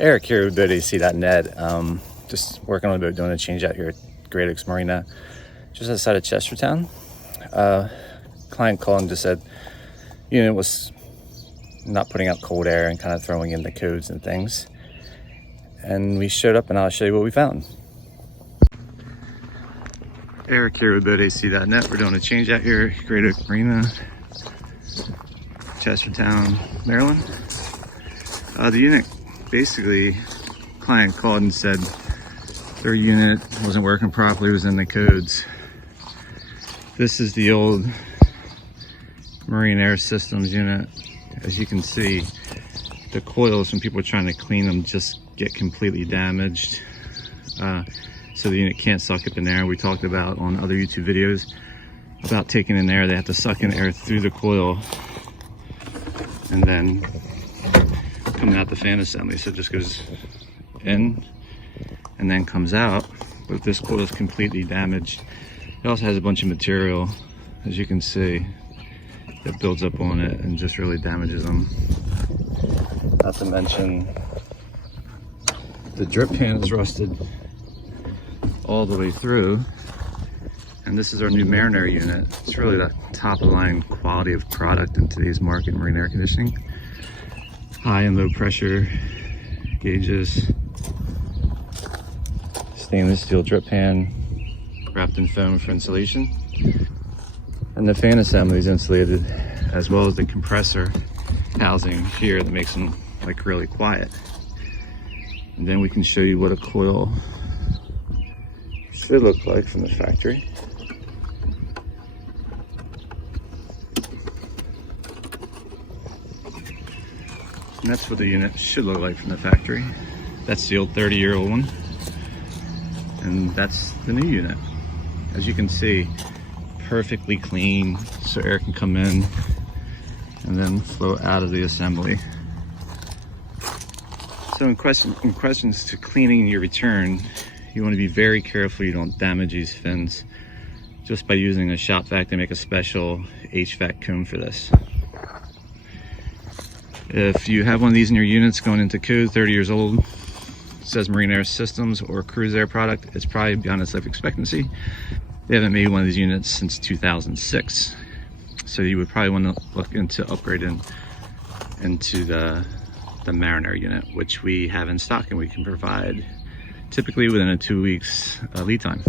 Eric here with BTU.net. Just working a little bit, doing a change out here at Great Oaks Marina, just outside of Chestertown. Client called and just said unit was not putting out cold air and kind of throwing in the codes and things. And we showed up and I'll show you what we found. Eric here with BTU.net. We're doing a change out here at Great Oaks Marina, Chestertown, Maryland. The unit, basically, client called and said their unit wasn't working properly, was in the codes. This is the old Marinaire systems unit. As you can see, the coils, when people are trying to clean them, just get completely damaged. So the unit can't suck up in air. We talked about on other YouTube videos about taking in air. They have to suck in air through the coil and then coming out the fan assembly. So it just goes in and then comes out. But if this coil is completely damaged, it also has a bunch of material, as you can see, that builds up on it and just really damages them. Not to mention the drip pan is rusted all the way through. And this is our new Marinaire unit. It's really the top of the line quality of product in today's market in marine air conditioning. High and low pressure gauges, stainless steel drip pan wrapped in foam for insulation, and the fan assembly is insulated, as well as the compressor housing here that makes them like really quiet. And then we can show you what a coil should look like from the factory. And that's what the unit should look like from the factory. That's the old 30-year-old one. And that's the new unit. As you can see, perfectly clean, so air can come in and then flow out of the assembly. So in questions to cleaning your return, you want to be very careful you don't damage these fins just by using a shop vac. They make a special HVAC comb for this. If you have one of these in your units going into code, 30 years old, says Marinaire Systems or Cruise Air product, it's probably beyond its life expectancy. They haven't made one of these units since 2006. So you would probably want to look into upgrading into the Marinaire unit, which we have in stock and we can provide typically within a 2 weeks lead time.